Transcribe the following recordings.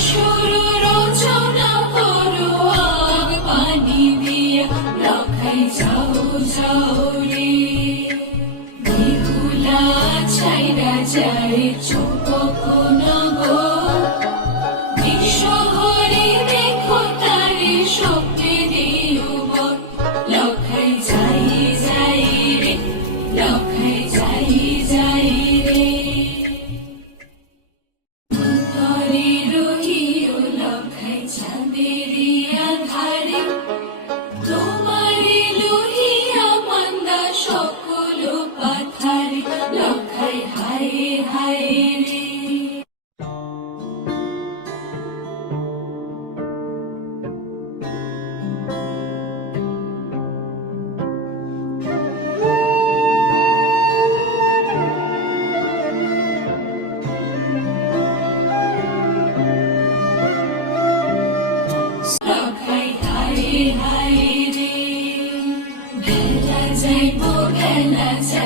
আসর রচনা করো আগ পানি দিয়া রাখাই যাও যাও রে। বিহুলা ছাইরা যায় চোখ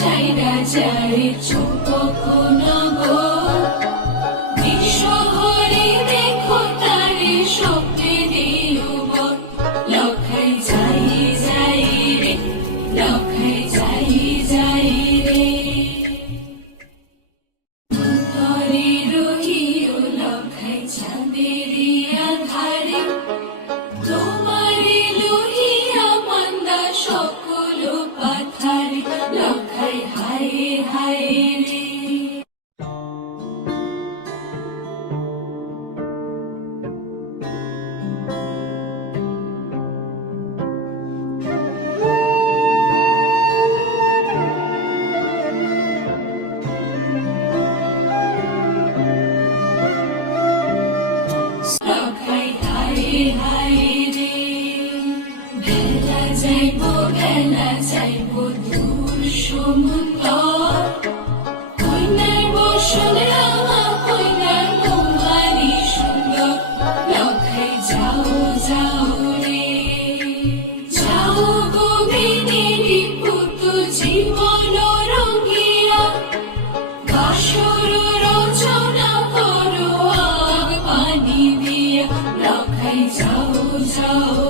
ചൈന ചരിച്ചു. না চাইব দূর সমতল কইনার বসন রাঙা কইনার মোমারি সুন্দর লখাই যাও যাও রে যাও গোবিনেরি পুত জীবন রঙিয়া বাসর রচনা করো আগ পানি দিয়া লখাই যাও যাও